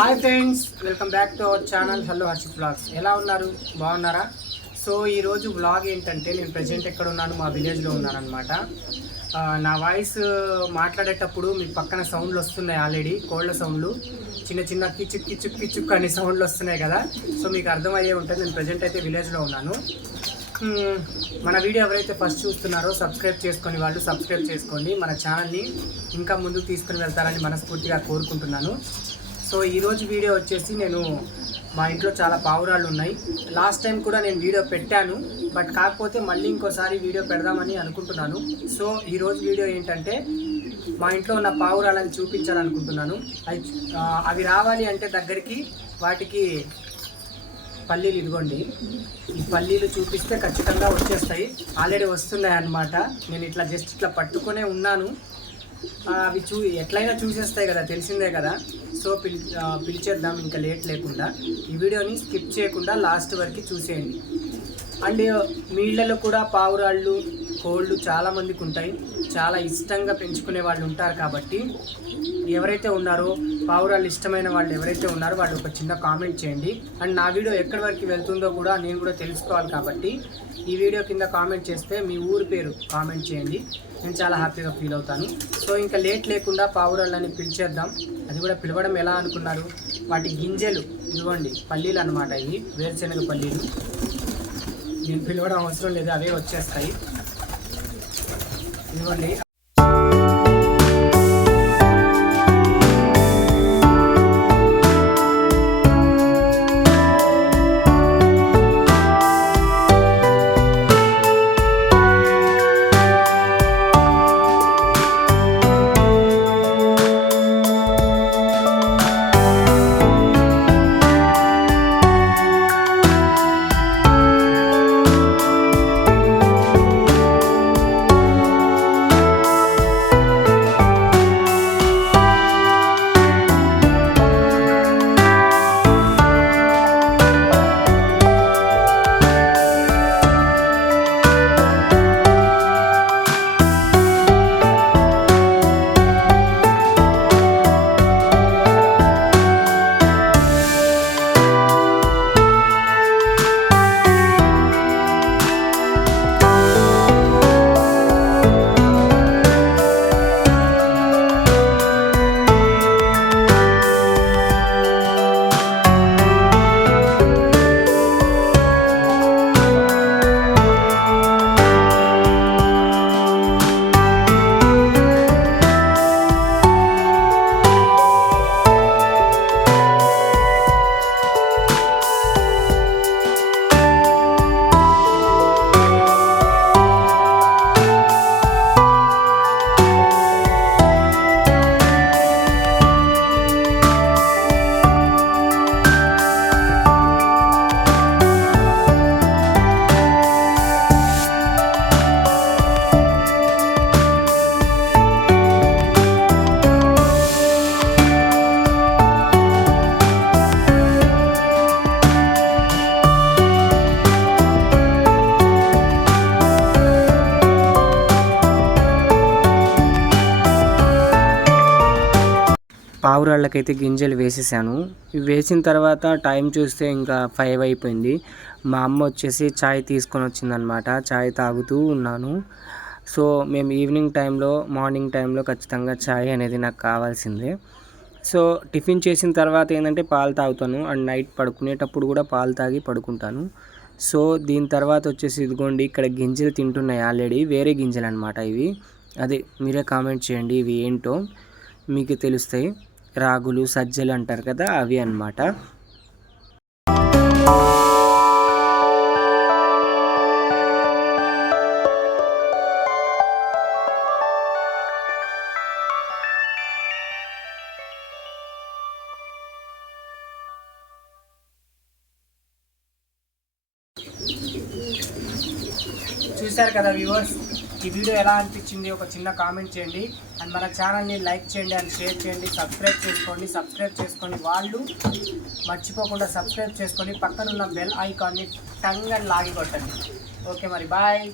Hi friends, welcome back to our channel hello Harshit vlogs. ఎలా ఉన్నారు? బాగున్నారా? సో ఈరోజు వ్లాగ్ ఏంటంటే నేను ప్రజెంట్ ఎక్కడ ఉన్నాను, మా విలేజ్లో ఉన్నాను అనమాట. నా వాయిస్ మాట్లాడేటప్పుడు మీ పక్కన సౌండ్లు వస్తున్నాయి, ఆల్రెడీ కోళ్ళ సౌండ్లు, చిన్న చిన్న కిచుక్ కిచుక్ కిచుక్ అనే సౌండ్లు వస్తున్నాయి కదా. సో మీకు అర్థమయ్యే ఉంటుంది, నేను ప్రజెంట్ అయితే విలేజ్లో ఉన్నాను. మన వీడియో ఎవరైతే ఫస్ట్ చూస్తున్నారో సబ్స్క్రైబ్ చేసుకొని వాళ్ళు సబ్స్క్రైబ్ చేసుకోండి. మన ఛానల్ని ఇంకా ముందుకు తీసుకుని వెళ్తారని మనస్ఫూర్తిగా కోరుకుంటున్నాను. సో ఈరోజు వీడియో వచ్చేసి నేను మా ఇంట్లో చాలా పావురాళ్ళు ఉన్నాయి. లాస్ట్ టైం కూడా నేను వీడియో పెట్టాను, బట్ కాకపోతే మళ్ళీ ఇంకోసారి వీడియో పెడదామని అనుకుంటున్నాను. సో ఈరోజు వీడియో ఏంటంటే మా ఇంట్లో ఉన్న పావురాళ్ళని చూపించాలనుకుంటున్నాను. అవి రావాలి అంటే దగ్గరికి వాటికి పల్లీలు, ఇదిగోండి ఈ పల్లీలు చూపిస్తే ఖచ్చితంగా వచ్చేస్తాయి. ఆల్రెడీ వస్తున్నాయి అన్నమాట. నేను ఇట్లా జస్ట్ ఇట్లా పట్టుకొనే ఉన్నాను. అవి ఎట్లయినా చూసేస్తాయి కదా, తెలిసిందే కదా. సో పిలిచేద్దాం ఇంకా లేట్ లేకుండా. ఈ వీడియోని స్కిప్ చేయకుండా లాస్ట్ వరకు చూసేయండి. అండ్ మీ ఇళ్ళలో కూడా పావురాళ్ళు, కోళ్ళు చాలామందికి ఉంటాయి, చాలా ఇష్టంగా పెంచుకునే వాళ్ళు ఉంటారు. కాబట్టి ఎవరైతే ఉన్నారో పావురాళ్ళు ఇష్టమైన వాళ్ళు ఎవరైతే ఉన్నారో వాళ్ళు ఒక చిన్న కామెంట్ చేయండి. అండ్ నా వీడియో ఎక్కడి వరకు వెళ్తుందో కూడా నేను కూడా తెలుసుకోవాలి. కాబట్టి ఈ వీడియో కింద కామెంట్ చేస్తే మీ ఊరి పేరు కామెంట్ చేయండి, నేను చాలా హ్యాపీగా ఫీల్ అవుతాను. సో ఇంకా లేట్ లేకుండా పావురాళ్ళని పిలిచేద్దాం. అది కూడా పిలవడం ఎలా అనుకున్నారు, వాటి గింజలు ఇదిగోండి, పల్లీలు అన్నమాట. ఇవి వేరుశనగ పల్లీలు. నేను పిలవడం అవసరం లేదు, అవే వచ్చేస్తాయి. ఇదిగోండి. పావురాళ్ళకైతే గింజలు వేసేసాను. ఇవి వేసిన తర్వాత టైం చూస్తే ఇంకా 5 అయిపోయింది. మా అమ్మ వచ్చేసి చాయ్ తీసుకొని వచ్చిందనమాట. చాయ్ తాగుతూ ఉన్నాను. సో మేము ఈవినింగ్ టైంలో, మార్నింగ్ టైంలో ఖచ్చితంగా చాయ్ అనేది నాకు కావాల్సిందే. సో టిఫిన్ చేసిన తర్వాత ఏంటంటే పాలు తాగుతాను. అండ్ నైట్ పడుకునేటప్పుడు కూడా పాలు తాగి పడుకుంటాను. సో దీని తర్వాత వచ్చేసి ఇదిగోండి, ఇక్కడ గింజలు తింటున్నాయి ఆల్రెడీ. వేరే గింజలు అనమాట ఇవి. అదే మీరే కామెంట్ చేయండి ఇవి ఏంటో, మీకు తెలుస్తాయి. రాగులు, సజ్జలు అంటారు కదా, అవి అన్నమాట. చూశారు కదా వ్యూవర్స్, ఈ వీడియో ఎలా అనిపించింది ఒక చిన్న కామెంట్ చేయండి. అండ్ మన ఛానల్ని లైక్ చేయండి అండ్ షేర్ చేయండి. సబ్స్క్రైబ్ చేసుకొని వాళ్ళు మర్చిపోకుండా సబ్స్క్రైబ్ చేసుకొని పక్కనున్న బెల్ ఐకాన్ని టంగ్ అని లాగి కొట్టండి. ఓకే మరి బాయ్.